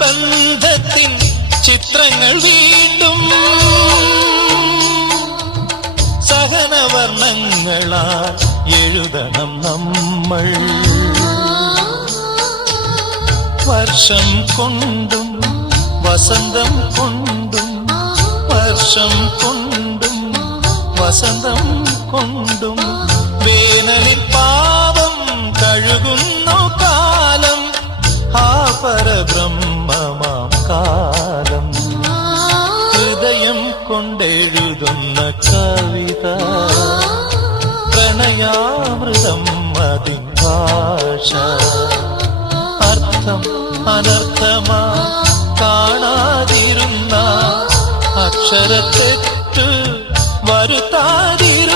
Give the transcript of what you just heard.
ബന്ധത്തിൻ ചിത്രങ്ങൾ വീണ്ടും സഹനവർണ്ണങ്ങളാൽ എഴുതണം നമ്മൾ. വർഷം കൊണ്ടും വസന്തം കൊണ്ടും വർഷം കൊണ്ടും വസന്തം കൊണ്ടും വേനലിൽ പാപം കഴുകുന്നു കാലം. ആ പരബ്രഹ്മമാം കാലം ഹൃദയം കൊണ്ടെഴുതുന്ന കവിത പ്രണയാമൃതം അതിൻ ഭാഷ. അർത്ഥം അനർത്ഥമാ കാണാതിരുന്ന അക്ഷരത്തെറ്റ് വരുത്താതിരുന്ന